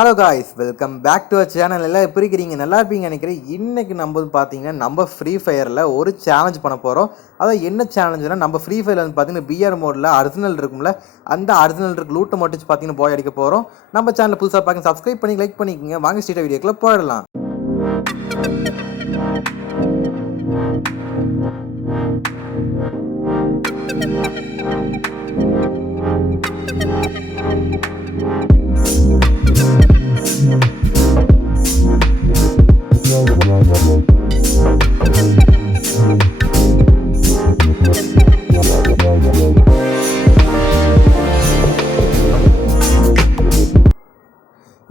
Hello guys, welcome back to our channel. எல்லாம் எப்படி இருக்கிறீங்க? நல்லா இருப்பீங்க நினைக்கிறேன். இன்றைக்கி நம்ம பார்த்தீங்கன்னா நம்ம ஃப்ரீ ஃபயரில் ஒரு சேலஞ்ச் பண்ண போகிறோம். அதாவது என்ன சேலஞ்சுனா, நம்ம ஃப்ரீ ஃபயரில் வந்து பார்த்தீங்கன்னா பிஆர் மோடில் அரிஜினல் இருக்கும்ல, அந்த அரிஜினல் இருக்கு லூட்டை மட்டும் பார்த்தீங்கன்னா போய் அடிக்க போகிறோம். நம்ம சேனலில் புதுசாக பார்க்க சப்ஸ்கிரைப் பண்ணி லைக் பண்ணிக்கோங்க. வாங்க ஸ்ட்ரீட் வீடியோக்குள்ளே போயிடலாம்.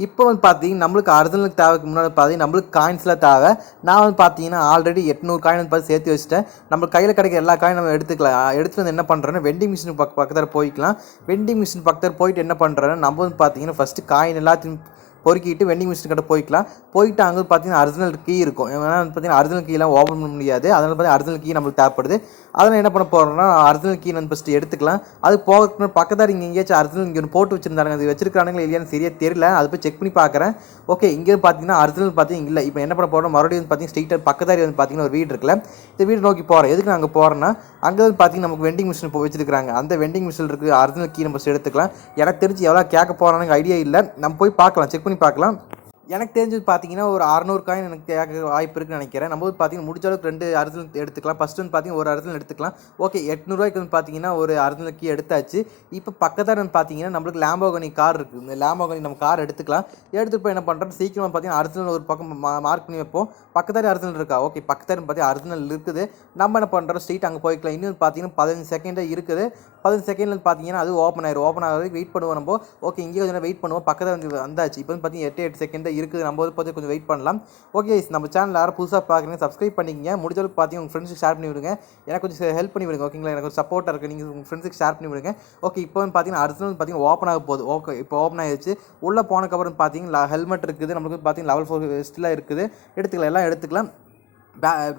இப்போ வந்து பார்த்தீங்கன்னா நம்மளுக்கு அரிஜினலுக்கு தேவைக்கு முன்னாடி பார்த்தீங்கன்னா நம்மளுக்கு காயின்ஸ்லாம் தேவை. நான் வந்து பார்த்தீங்கன்னா ஆல்ரெடி 800 காயின் வந்து பார்த்து சேர்த்து வச்சுட்டேன். நம்ம கையில் கிடைக்கிற எல்லா காயின் நம்ம எடுத்துக்கலாம். எடுத்துகிட்டு வந்து என்ன பண்ணுறேன்னா வெண்டிங் மிஷின் பக்கத்தில் போய்க்கலாம். வெண்டிங் மிஷின் பக்கத்தில் போயிட்டு என்ன பண்ணுறேன்னா நம்ம வந்து பார்த்தீங்கன்னா ஃபஸ்ட்டு காயின் எல்லாத்தையும் பொறுக்கிட்டு வெண்டிங் மிஷின் கிட்ட போய்க்கலாம். போயிட்டு அங்கே பார்த்தீங்கன்னா அரிஜினல் கீ இருக்கும். ஏன்னா வந்து பார்த்தீங்கன்னா அரிஜினல் கீலாம் ஓப்பன் பண்ண முடியாது. அதனால் பார்த்தீங்கன்னா அரிஜினல் கீ நம்மளுக்கு தேவைப்படுது. அதனால் என்ன பண்ண போகிறோம்னா அரிஜினல் கீ வந்து ஃபஸ்ட்டு எடுத்துக்கலாம். அது போக பக்கத்தில் இங்கே எங்கேயாச்சும் அரிஜினல் இங்கே ஒன்று போட்டு வச்சுருந்தாங்க. அது வச்சிருக்கானுங்களா இல்லையான்னு சரியாக தெரியல. அதை போய் செக் பண்ணி பார்க்குறேன். ஓகே, இங்கே பார்த்தீங்கன்னா அரிஜினல் பார்த்தீங்கன்னா இல்லை. இப்போ என்ன பண்ண போகிறோம், மறுபடியும் வந்து பார்த்தீங்கன்னா ஸ்ட்ரெயிட்டாக பக்கத்தாரி வந்து பார்த்தீங்கன்னா ஒரு வீடு இருக்குல்ல, இந்த வீடு நோக்கி போகிறோம். எதுக்கு நாங்கள் போகிறோன்னா அங்கே வந்து பார்த்தீங்கன்னா நமக்கு வெண்டிங் மிஷின் இப்போ வச்சிருக்காங்க. அந்த வெண்டிங் மிஷின் இருக்குது அரிஜினல் கீ நம்ம எடுத்துக்கலாம். எனக்கு தெரிஞ்சு எவ்வளோ கேட்க போகிறான்னு ஐடியா இல்லை. நம்ம போய் பார்க்கலாம், செக் பண்ணி பார்க்கலாம். எனக்கு தெரிஞ்சது பார்த்தீங்கன்னா ஒரு 600 காயின் எனக்கு கேட்க வாய்ப்பு இருக்குன்னு நினைக்கிறேன். நம்ம வந்து பார்த்தீங்கன்னா முடிஞ்ச அளவுக்கு 2 அரிஜினல் எடுத்துக்கலாம். ஃபஸ்ட்டு வந்து பார்த்தீங்கன்னா ஒரு அரிஜினல் எடுத்துக்கலாம். ஓகே, 800 வந்து பார்த்தீங்கன்னா ஒரு அரிஜினல் கீ எடுத்தாச்சு. இப்போ பக்கத்தில் வந்து பார்த்தீங்கன்னா நம்மளுக்கு லேம்போகனி கார் இருக்குது. இந்த லேம்போகனி நம்ம கார் எடுத்துக்கலாம். எடுத்துகிட்டு போய் என்ன பண்ணுறோம், சீக்கிரமாக பார்த்தீங்கன்னா அரிஜினல் ஒரு பக்கம் மார்க் பண்ணி வைப்போம். பக்கத்தாரி அரிஜினல் இருக்கா? ஓகே, பக்கத்தாரி பார்த்தீங்கன்னா அரிஜினல் இருக்குது. நம்ம என்ன பண்ணுறோம், ஸ்ட்ரெயிட் அங்கே போய்க்கலாம். இன்னும் பார்த்தீங்கன்னா 15 செகண்ட் இருக்குது. 15 செகண்டில் பார்த்தீங்கன்னா அது ஓப்பன் ஆயிரும். ஓப்பன் ஆகிறதுக்கு வெயிட் பண்ணுவோம் நம்ம. ஓகே, இங்கே கொஞ்சம் வெயிட் பண்ணுவோம். பக்கத்தில் வந்து வந்தாச்சு. இப்போ வந்து பார்த்தீங்கன்னா 8 செகண்ட் தான் இருக்குது. நம்ம வந்து பார்த்து கொஞ்சம் வெயிட் பண்ணலாம். ஓகே, நம்ம சேனல் யாரும் புதுசாக பார்க்குறீங்க சப்ஸ்கிரைப் பண்ணிக்கங்க. முடிஞ்ச அளவுக்கு பார்த்தீங்கன்னா உங்கள் ஃப்ரெண்ட்ஸுக்கு ஷேர் பண்ணி விடுங்க. எனக்கு கொஞ்சம் ஹெல்ப் பண்ணி விடுங்க. ஓகேங்களா, எனக்கு கொஞ்சம் சப்போர்ட்டாக இருக்குது. நீங்கள் உங்கள் ஃப்ரெண்ட்ஸுக்கு ஷேர் பண்ணி விடுங்க. ஓகே, இப்போ வந்து பார்த்தீங்கன்னா அரிஜினல் பார்த்தீங்கன்னா ஓப்பன் ஆக போகுது. ஓகே, இப்போ ஓப்பன் ஆகிடுச்சு. உள்ளே போனதுக்கப்புறம் பார்த்தீங்கன்னா ஹெல்மெட் இருக்குது. நம்மளுக்கு பார்த்தீங்கன்னா லெவல் 4 வெஸ்ட்டில் இருக்குது. எடுத்துக்கலாம், எல்லாம் எடுத்துக்கலாம்.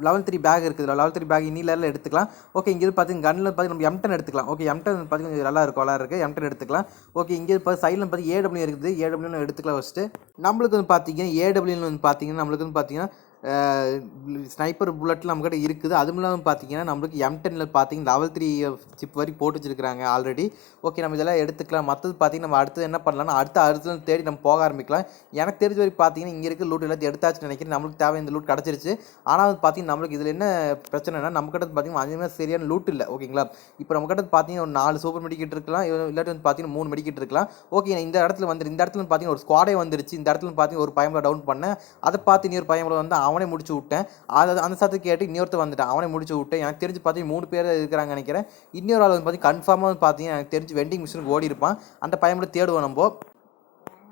லெவல் 3 பேக் இருக்குது. லெவல் 3 பேக் இன்னில எடுத்துக்கலாம். ஓகே, இங்கே பார்த்தீங்கன்னா கன்னில் பார்த்தீங்கன்னா நம்ம M10 எடுத்துக்கலாம். ஓகே, M10 பார்த்தீங்கன்னா கொஞ்சம் நல்லா இருக்குது. M10 எடுத்துக்கலாம். ஓகே, இங்கே பார்த்து சைடில் பார்த்தீங்கன்னா AW இருக்குது. AW எடுத்துக்கலாம். ஃபஸ்ட்டு நம்மளுக்கு வந்து பார்த்தீங்கன்னா AW வந்து பார்த்தீங்கன்னா நம்மளுக்கு வந்து பார்த்தீங்கன்னா ஸ்னைப்பர் புல்லட்டில் நம்மக்கிட்ட இருக்குது. அதுவும் இல்லாமல் பார்த்தீங்கன்னா நம்மளுக்கு M10 பார்த்தீங்கன்னா லெவல் 3 சிப் வரைக்கும் போட்டு வச்சுருக்காங்க ஆல்ரெடி. ஓகே, நம்ம இதெல்லாம் எடுத்துக்கலாம். மற்றது பார்த்தீங்கன்னா நம்ம அடுத்து என்ன பண்ணலாம்னா அடுத்த அரிஜினல் தேடி நம்ம போக ஆரம்பிக்கலாம். எனக்கு தெரிஞ்ச வரைக்கும் பார்த்தீங்கன்னா இங்கே இருக்க லூட் எல்லாத்தையும் எடுத்தாச்சுன்னு நினைக்கிறேன். நம்மளுக்கு தேவை இந்த லூட் கிடச்சிருச்சு. ஆனால் வந்து பார்த்தீங்கன்னா நம்மளுக்கு இதில் என்ன பிரச்சனைனா நம்மக்கிட்ட பார்த்தீங்கன்னா அதிகமாக சரியான லூட் இல்லை. ஓகேங்களா, இப்போ நம்மக்கிட்ட பார்த்தீங்கன்னா ஒரு 4 சூப்பர் மெடிக்கெட் இருக்கலாம். இல்லாட்டி வந்து பார்த்தீங்கன்னா 3 மெடிக்கெட் இருக்கலாம். ஓகே, இந்த இடத்துல இந்த இடத்துல பார்த்தீங்கன்னா ஒரு ஸ்குவாடே வந்துருச்சு. இந்த இடத்துல பார்த்தீங்கன்னா ஒரு பயமில் டவுன் பண்ணேன். அதை பார்த்து இன்னொரு பயமில் வந்து அவனே முடிச்சு விட்டேன். அந்த சத்தத்தை கேட்டு இன்னொருத்தர் வந்துட்டான், அவனே முடிச்சு விட்டேன். எனக்கு தெரிஞ்சு பார்த்தீங்கன்னா 3 பேர் இருக்கிறாங்க நினைக்கிறேன். இன்னொரு ஆள் வந்து பார்த்தீங்கன்னா கன்ஃபார்மாக வந்து பார்த்தீங்கன்னா எனக்கு தெரிஞ்சு வெண்டிங் மிஷினுக்கு ஓடி இருப்பான். அந்த பயமில் தேடுவோம்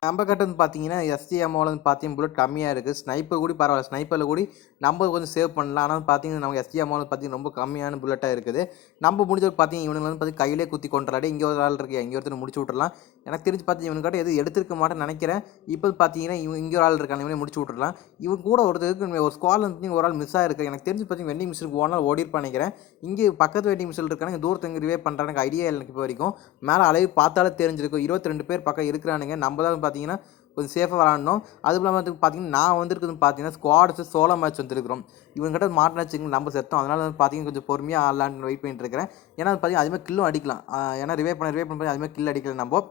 நம்ம கிட்ட வந்து பார்த்தீங்கன்னா SGMோவில் வந்து பார்த்தீங்கன்னா புல்லட் கம்மியாக இருக்குது. ஸ்னைப்பர் கூட பரவாயில்ல, ஸ்னைப்பரில் கூட நம்ம கொஞ்சம் சேவ் பண்ணலாம். ஆனால் பார்த்தீங்கன்னா நமக்கு SGMோவில் பார்த்தீங்கன்னா ரொம்ப கம்மியான புல்லட்டாக இருக்குது. நம்ம முடிஞ்சதுக்கு பார்த்தீங்கன்னா இவனுங்க வந்து பார்த்தீங்கன்னா கையிலே குத்தி கொண்டுறாடி. இங்கே ஒரு ஆள் இருக்கு, இங்கே ஒருத்தர் முடிச்சு விட்டுறலாம். எனக்கு தெரிஞ்சு பார்த்தீங்கன்னா இவனுக்கிட்ட எதுவும் எடுத்துருக்க மாட்டேன்னு நினைக்கிறேன். இப்போ பார்த்தீங்கன்னா இங்கே ஒரு ஆள் இருக்காங்க, இவனே முடிச்சு விட்டுறலாம். இவன் கூட ஒருத்தருக்கு ஒரு ஸ்குவாடில் வந்து ஒரு ஆள் மிஸ் ஆகிருக்கு. எனக்கு தெரிஞ்சு பார்த்தீங்கன்னா வெண்டிங் மிஷினுக்கு ஓனால் ஓடிருப்பான்னு நினைக்கிறேன். இங்கே பக்கத்து வெண்டிங் மிஷின் இருக்காங்க, தூரத்தை இங்கே ரிவே பண்ணுறாங்க. எனக்கு ஐடியா இல்லை இப்போ வரைக்கும். மேலே அளவு பார்த்தாலே தெரிஞ்சிருக்கும். 22 பேர் பக்கம் இருக்கிறானுங்க. நம்ம தான் பார்த்தீங்கன்னா கொஞ்சம் சேஃபாக விளாடணும். அதுவும் இல்லாமல் வந்து பார்த்தீங்கன்னா நான் வந்துருக்குதுன்னு பார்த்தீங்கன்னா ஸ்குவாட்ஸு சோலோ மேட்ச் வந்துருக்கிறோம். இவங்ககிட்ட மாட்டினாச்சுங்க நம்ம செத்தோம். அதனால் வந்து பார்த்தீங்கன்னா கொஞ்சம் பொறுமையாக ஆடலான்னு வெயிட் பண்ணிட்டு இருக்கிறேன். ஏன்னா பார்த்தீங்கன்னா அதுமாதிரி கில்லும் அடிக்கலாம். ஏன்னா ரிவே பண்ணி அதுமாதிரி கில் அடிக்கலாம் நம்ம.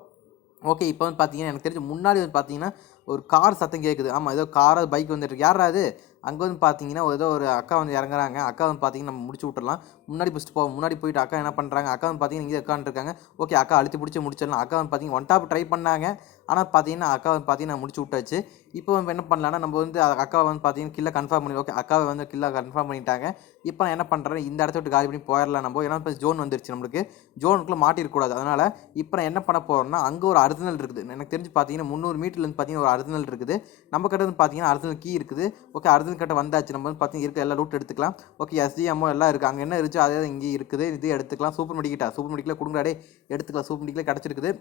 ஓகே, இப்போ வந்து பார்த்தீங்கன்னா எனக்கு தெரிஞ்சு முன்னாடி வந்து பார்த்தீங்கன்னா ஒரு கார் சத்தம் கேட்குது. ஆமாம், ஏதோ காராக பைக் வந்துட்டு யாரா அது? அங்கே வந்து பார்த்தீங்கன்னா ஏதோ ஒரு அக்கா வந்து இறங்குறாங்க. அக்கா வந்து பார்த்தீங்கன்னா நம்ம முடிச்சு விட்டுறலாம். முன்னாடி ஃபஸ்ட்டு முன்னாடி போயிட்டு அக்கா என்ன பண்ணுறாங்க, அக்கா வந்து பார்த்தீங்கன்னா இங்கே உட்காந்துருக்காங்க. ஓகே, அக்கா அழுத்தி பிடிச்சி முடிச்சிடலாம். அக்கா வந்து பார்த்தீங்கன்னா ஒன் டாப் ட்ரை பண்ணாங்க. ஆனால் பார்த்தீங்கன்னா அக்கா வந்து பார்த்தீங்கன்னா முடிச்சு விட்டாச்சு. இப்போ வந்து என்ன பண்ணலான்னா நம்ம வந்து அக்காவை வந்து பார்த்தீங்கன்னா கில்லை கன்ஃபார்ம் பண்ணி ஓகே அக்காவை வந்து கில்லை கன்ஃபார்ம் பண்ணிட்டாங்க. இப்போ நான் என்ன பண்ணுறேன், இந்த இடத்த விட்டு காலி பண்ணி போயிடலாம் நம்ம. ஏன்னா இப்போ ஜோன் வந்துருச்சு நம்மளுக்கு. ஜோனுக்குள்ளே மாட்டிருக்கக்கூடாது. அதனால் இப்போ நான் என்ன பண்ண போகிறேன்னா அங்கே ஒரு அரிஜினல் இருக்குது. எனக்கு தெரிஞ்சு பார்த்தீங்கன்னா 300 மீட்டர்லேருந்து பார்த்தீங்கன்னா ஒரு அரிஜினல் இருக்குது. நம்ம கிட்ட வந்து பார்த்தீங்கன்னா அரிஜினல் கீ இருக்குது. ஓகே, அரிஜினல் கிட்ட வந்தாச்சு. நம்ம வந்து பார்த்தீங்கன்னா இருக்க எல்லா லூட் எடுத்துக்கலாம். ஓகே, SGMO எல்லாம் இருக்குது. அங்கே என்ன இருந்துச்சு அதே இங்கே இருக்குது. இது எடுத்துக்கலாம். சூப்பர் மெடிக்கெட்டில் கொடுங்கடாடே எடுத்துக்கலாம். சூப்பர் மெடிக்கெட்டில் கிடச்சிருக்குது.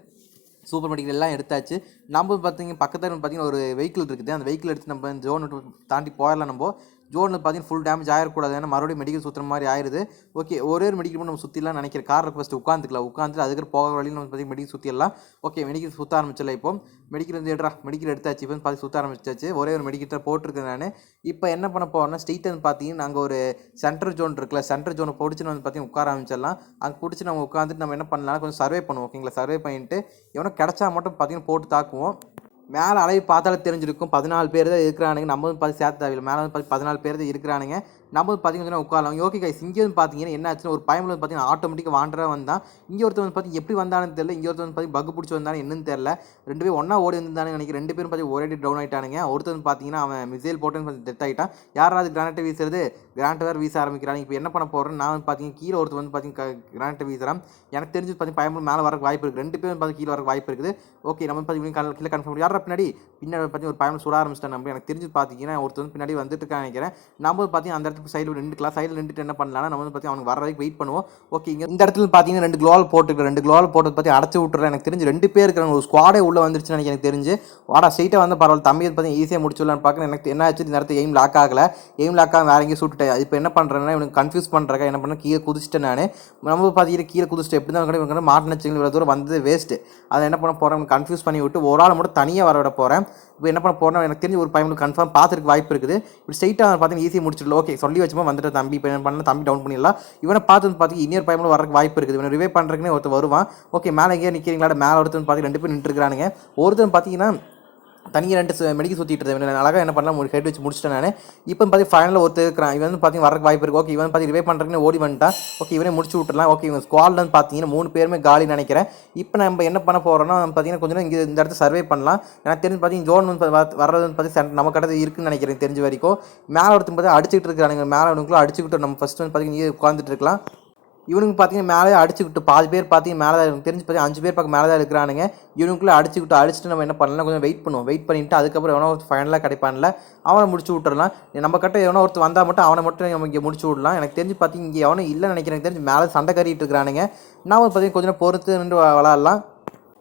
சூப்பர் மெடிக்கல் எல்லாம் எடுத்தாச்சு. நம்ம பார்த்தீங்கன்னா பக்கத்தில் பார்த்தீங்கன்னா ஒரு வெஹிக்கிள் இருக்குது. அந்த வெஹிக்கிள் எடுத்து நம்ம ஜோன் தாண்டி போயிடலாம். நம்ம ஜோனில் பார்த்தீங்கன்னா ஃபுல் டேமேஜ் ஆகிடக்கூடாது, ஏன்னா மறுபடியும் மெடிக்கல் சுற்றுற மாதிரி ஆயிடுது. ஓகே, ஒரே ஒரு மெடிக்கல் நம்ம சுற்றிலாம் நினைக்கிறேன். காரில் ஃபஸ்ட்டு உட்காந்துட்டு அதுக்கு போகிற வழியில் நம்ம பார்த்தீங்கன்னா மெடிக்கல் சுற்றிடலாம். ஓகே, மெடிக்கல் சுற்ற ஆரம்பிச்சிடல. இப்போ மெடிக்கல் வந்து மெடிக்கல் எடுத்தாச்சு. இப்போ பார்த்து சுற்ற ஆரம்பிச்சாச்சு. ஒரே ஒரு மெடிக்கல் போட்டிருக்கேன் நான். இப்போ என்ன பண்ண போகிறேன்னா ஸ்ட்ரெயிட் வந்து பார்த்தீங்கன்னா நாங்கள் ஒரு சென்டர் ஜோன் இருக்குல்ல, சென்டர் ஜோனை பிடிச்சின்னு வந்து பார்த்தீங்கன்னா உட்கார ஆரம்பிச்சிடலாம். அங்கே பிடிச்சி நம்ம உட்காந்துட்டு நம்ம என்ன பண்ணலாம், கொஞ்சம் சர்வே பண்ணுவோம். ஓகேங்களா, சர்வே பண்ணிட்டு எவனோ கிடச்சா மட்டும் பார்த்தீங்கன்னா போட்டு தாக்குவோம். மேலே அளவு பார்த்தாலே தெரிஞ்சிருக்கும், 14 பேர் தான் இருக்கிறானுங்க. நம்ம வந்து பார்த்து சேர்த்து தேவையில்லை, மேலே வந்து 14 பேர் தான் இருக்கிறானுங்க. நம்ம வந்து பார்த்தீங்கன்னா உட்காரலாம். ஓகே கைஸ், இங்கே வந்து பார்த்தீங்கன்னா என்ன ஆச்சுன்னா ஒரு பையன் வந்து பார்த்தீங்கன்னா ஆட்டோமேட்டிக்காக வாண்டராக வந்தான். இங்கே ஒருத்தர் வந்து பார்த்தீங்கன்னா எப்படி வந்தானு தெரியல, இங்கே ஒருத்தர் வந்து பார்த்தீங்கன்னா பக்கு பிடிச்சி வந்தானு என்னன்னு தெரியல. 2 பேரும் ஒன்றா ஓடி வந்தானு நினைக்கிறேன். 2 பேரும் பார்த்தீங்கன்னா ஒரே டவுன் ஆகிட்டானுங்க. ஒருத்தர் வந்து பார்த்தீங்கன்னா அவன் மிசைல் போட்டுன்னு டெத் ஆகிட்டான். யாராவது கிரானைட்டை வீசுறது, கிரானைட் வேறு வீச ஆரம்பிக்கிறாங்க. இப்போ என்ன பண்ண போகிறேன், நான் வந்து பார்த்தீங்கன்னா கீழே ஒருத்தர் வந்து பார்த்தீங்கன்னா கிரானைட்டை வீசுறான். எனக்கு தெரிஞ்சு பார்த்தீங்கன்னா பையன் மேலே வரக்கு வாய்ப்பு இருக்குது. 2 பேரும் பார்த்து கீழே வரக்கு வாய்ப்பு இருக்குது. ஓகே, நம்ம பார்த்தீங்கன்னா கீழே கன்ஃபார்ம் யாரா பின்னாடி பார்த்தீங்கன்னா ஒரு பையன் சுட ஆரம்பிச்சிட்டேன். நம்ம எனக்கு தெரிஞ்சு பார்த்தீங்கன்னா ஒருத்தர் வந்து பின்னாடி வந்துட்டு இருக்கான்னு நினைக்கிறேன். நம்ம பார்த்தீங்கன்னா அந்த இடத்துக்கு சைடில் நின்றுக்கலாம். சைடில் நின்றுட்டு என்ன பண்ணலாம், நம்ம வந்து பார்த்தீங்கன்னா அவனுக்கு வர வரைக்கும் வெயிட் பண்ணுவோம். ஓகே, இங்கே இந்த இடத்துல பார்த்தீங்கன்னா 2 க்ளோவால் போட்டுருக்கேன். 2 க்ளோவால் போட்டு பற்றி அடைச்சி விட்டுறேன். எனக்கு தெரிஞ்சு 2 பேர் இருக்கிறாங்க. ஒரு ஸ்குவாடே உள்ளே வந்துருச்சுன்னு எனக்கு தெரிஞ்சு. வாடா ஸ்ட்ரெயிட்டாக வந்து பரவாயில்ல, தம்பி பார்த்தீங்கன்னா ஈஸியாக முடிச்சுடலான்னு பார்க்குறேன். எனக்கு என்ன ஆச்சு, இந்த இடத்துல எய்ம் லாக் ஆகலை. எய்ம் லாக் ஆக வேற எங்கேயும் சுட்டுட்டேன். இப்போ என்ன பண்ணுறேன்னா இவனுக்கு கன்ஃபியூஸ் பண்ணுறேன். என்ன பண்ணேன், கீழே குதிச்சிட்டேன் நான். நம்ம பார்த்தீங்கன்னா கீழே குதிச்சிட்டு எப்படி தான் இவங்க மாட்டினச்சுங்க, இவ்வளோ தூரம் வந்தது வேஸ்ட்டு. அதை என்ன பண்ண போகிறேன், கன்ஃபியூஸ் பண்ணி விட்டு ஒரு ஆள் மட்டும் தனியாக வர விட போகிறேன். இப்போ என்ன பண்ண போகிறோம், எனக்கு தெரிஞ்சு ஒரு பையனுக்கு கன்ஃபார்ம் பார்த்துருக்கு வாய்ப்பு இருக்குது. இப்படி ஸ்ட்ரெயிட்டாக பார்த்தீங்கன்னா ஈஸியாக முடிச்சிடல. ஓகே, சொல்லி வச்சுமா வந்துட்டு தம்பி. இப்போ என்ன பண்ண, தம்பி டவுன் பண்ணிடலாம். இவனை பார்த்து வந்து பார்த்தீங்கன்னா இன்னொரு பையனும் வரக்கு வாய்ப்பு இருக்குது. இவனை ரிவே பண்ணுறதுக்குன்னு ஒருத்தர் வருவான். ஓகே, மேலே எங்கேயா நிற்கிறீங்களா, மேலே ஒருத்தர் பார்த்தீங்கன்னா 2 பேர் நின்றுருக்கானுங்க. ஒருத்தர் பார்த்தீங்கன்னா தனியாக 2 மெடிக்கல் சுற்றிட்டு இருந்தேன். அழகாக என்ன பண்ணலாம், ஒரு ஹெட் வச்சு முடிச்சிட்டேன் நான். இப்போ பார்த்தீங்கன்னா ஃபைனலில் ஒருத்தர் இருக்கிறான். இவன் வந்து பார்த்தீங்கன்னா வரக்கு வாய்ப்பு இருக்குது. ஓகே, இவன் பார்த்து ரிவே பண்ணுறதுக்குன்னு ஓடி வந்துட்டான். ஓகே, இவனே முடிச்சு விட்டுலாம். ஓகே, இவன் ஸ்குவாட்ல வந்து பார்த்தீங்கன்னா 3 பேருமே காலி நினைக்கிறேன். இப்போ நம்ம என்ன பண்ண போகிறோம்னா பார்த்தீங்கன்னா கொஞ்சம் இங்கே இந்த இடத்த சர்வே பண்ணலாம். எனக்கு தெரிஞ்சு பார்த்தீங்கன்னா ஜோன் வந்து வர்றது வந்து பார்த்தீங்கன்னா நம்ம கடை இருக்குன்னு நினைக்கிறேன் தெரிஞ்ச வரைக்கும். மேலே ஒருத்தர் பார்த்தீங்கன்னா அடிச்சுட்டு இருக்கிறானுங்க. மேலே ஒன்றுக்குள்ள அடிச்சுக்கிட்டு நம்ம ஃபஸ்ட்டு வந்து பார்த்தீங்கன்னா உட்காந்துட்டு இருக்கலாம். இவனுக்கு பார்த்தீங்கன்னா மேலே அடிச்சுக்கிட்டு பாதி பேர் பார்த்தீங்கன்னா மேலே தான் தெரிஞ்சு பார்த்தீங்கன்னா 5 பேர் பக்கம் மேலே தான் இருக்கிறானுங்க. இவனுக்குள்ளே அடிச்சுட்டு நம்ம என்ன பண்ணலாம், கொஞ்சம் வெயிட் பண்ணுவோம். வெயிட் பண்ணிவிட்டு அதுக்கப்புறம் எவனோ ஒரு ஃபைனலாக கிடைப்பான்ல அவனை முடிச்சு விட்டுறலாம். நம்ம கிட்ட எவனோ ஒருத்தர் வந்தால் மட்டும் அவனை மட்டும் நம்ம இங்கே முடிச்சு விடலாம். எனக்கு தெரிஞ்சு பார்த்தீங்கன்னா இங்கே எவனும் இல்லைன்னு நினைக்கிறேன். எனக்கு தெரிஞ்சு மேலே சண்டை கறிட்டு இருக்கிறானுங்க. நான் பார்த்தீங்கன்னா கொஞ்சம் பொறுத்து நின்று விளாட்லாம்.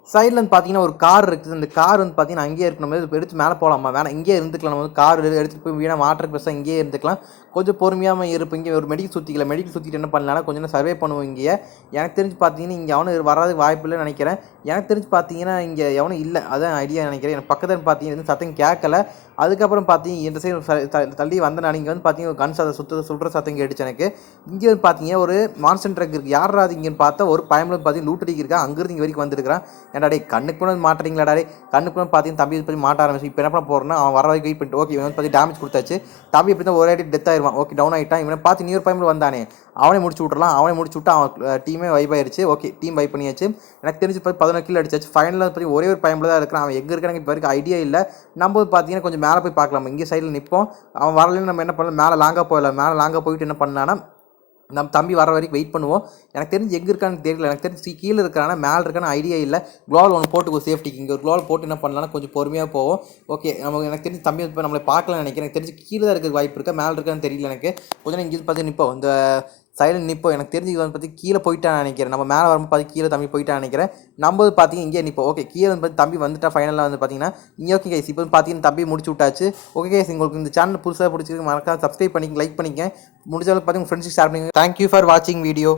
சைடில் வந்து பார்த்தீங்கன்னா ஒரு கார் இருக்குது. அந்த கார் வந்து பார்த்தீங்கன்னா அங்கேயே இருக்கு. நம்ம எடுத்து மேலே போகலாமா, வேணாம் இங்கேயே இருந்துக்கலாம். நம்ம வந்து கார் எடுத்துகிட்டு போய் வீணாக வாட்டருக்கு பெருசாக இங்கேயே இருந்துக்கலாம். கொஞ்சம் பொறுமையாக இருப்போம். இங்கே ஒரு மெடிக்கல் சுற்றிக்கலாம். மெடிக்கல் சுற்றிட்டு என்ன பண்ணலாம், கொஞ்சம் சர்வே பண்ணுவோம் இங்கேயே. எனக்கு தெரிஞ்சு பார்த்தீங்கன்னா இங்கே எவனும் வராது வாய்ப்பு இல்லைன்னு நினைக்கிறேன். எனக்கு தெரிஞ்சு பார்த்தீங்கன்னா இங்கே எவனும் இல்லை, அதான் ஐடியா நினைக்கிறேன். எனக்கு பக்கத்தில் பார்த்தீங்கன்னா எதுவும் சத்தம் கேட்கல. அதுக்கப்புறம் பார்த்தீங்கன்னா இந்த சைடு தள்ளி வந்த நான் இங்கே வந்து பார்த்தீங்கன்னா கன் சுடுற சத்தம் கேட்டுச்சு எனக்கு. இங்கே வந்து பார்த்தீங்கன்னா ஒரு மான்ஸ்டர் ட்ரக் இருக்குது. யாராவது இங்கேன்னு பார்த்தா ஒரு பயமில் பார்த்தீங்கன்னா லூட் அடிக்கிறா. அங்கேருந்து இங்கே வரைக்கும் வந்துருக்கான். ஏன்டா டே கண்ணுக்கு கூட மாட்டுறீங்களா டே, கண்ணுக்கு கூட பார்த்தீங்கன்னா தம்பி பற்றி மாட்ட ஆரம்பிச்சு. இப்போ என்ன பண்ண போகிறேன்னா அவன் வர வரைக்கும் வெயிட் பண்ணிட்டு. ஓகே, இவன் வந்து பார்த்து டேமேஜ் கொடுத்தாச்சு. தம்பி எப்படி தான் ஒரே டெத் ஆயிடுவான். ஓகே, டவுன் ஆகிட்டான். இவனை பார்த்து நியூர் பயமில் வந்தானே அவனை முடிச்சு விட்றலாம். அவனை முடிச்சு விட்டு அவன் டீமே வைப் ஆயிடுச்சு. ஓகே, டீம் வைப் பண்ணியாச்சு. எனக்கு தெரிஞ்சு பார்த்து 11 கில் அடிச்சாச்சு. ஃபைனலில் பற்றி ஒரே ஒரு பயமில் தான் இருக்கிறான். அவன் எங்கே இருக்கானு இப்போ வரைக்கும் ஐடியா இல்லை. நம்ம பார்த்தீங்கன்னா கொஞ்சம் மேலே போய் பார்க்கலாம். இங்கே சைடில் நிற்போம். அவன் வரலன்னு நம்ம என்ன பண்ணலாம், மேலே லாங்காக போயிடலாம். மேலே லாங்காக போயிட்டு என்ன பண்ணான்னா நம்ம தம்பி வர வரைக்கும் வெயிட் பண்ணுவோம். எனக்கு தெரிஞ்சு எங்கே இருக்கான்னு தெரியல. எனக்கு தெரிஞ்சு கீழே இருக்கானா மேலே இருக்கான ஐடியா இல்லை. க்ளோவல் ஒன்று போட்டு சேஃப்டிக்கு இங்கே ஒரு க்ளோவல் போட்டு என்ன பண்ணலாம்னா கொஞ்சம் பொறுமையாக போவோம். ஓகே, நமக்கு எனக்கு தெரிஞ்சு தம்பி இப்போ நம்மளை பார்க்கலாம்னு நினைக்கிறேன். எனக்கு தெரிஞ்சு கீழே தான் இருக்க வாய்ப்பு இருக்கா, மேலே இருக்கான்னு தெரியல எனக்கு. கொஞ்சம் இங்கே பார்த்து நிற்போம். இந்த சைடில் நிற்போம். எனக்கு தெரிஞ்சு வந்து பார்த்தி கீழே போயிட்டான்னு நினைக்கிறேன். நம்ம மேலே வரும்போது பார்த்து கீழே தம்பி போயிட்டான்னு நினைக்கிறேன். நம்ம பார்த்தீங்கன்னா இங்கே நிற்போம். ஓகே, கீழே வந்து பார்த்து தம்பி வந்துட்டா ஃபைனலாக வந்து பார்த்தீங்கன்னா இங்கே. ஓகே கைஸ், இப்போ வந்து பார்த்தீங்கன்னா தம்பி முடிச்சு விட்டாச்சு. ஓகே கைஸ், உங்களுக்கு இந்த சேனல் புதுசாக பிடிச்சிருக்கு மறக்காம சப்ஸ்கிரைப் பண்ணிக்க, லைக் பண்ணிக்க, முடிஞ்ச அளவுக்கு பார்த்து உங்கள் ஃப்ரெண்ட்ஸுக்கு ஷேர் பண்ணிங்க. தேங்க்யூ ஃபார் வாட்சிங் வீடியோ.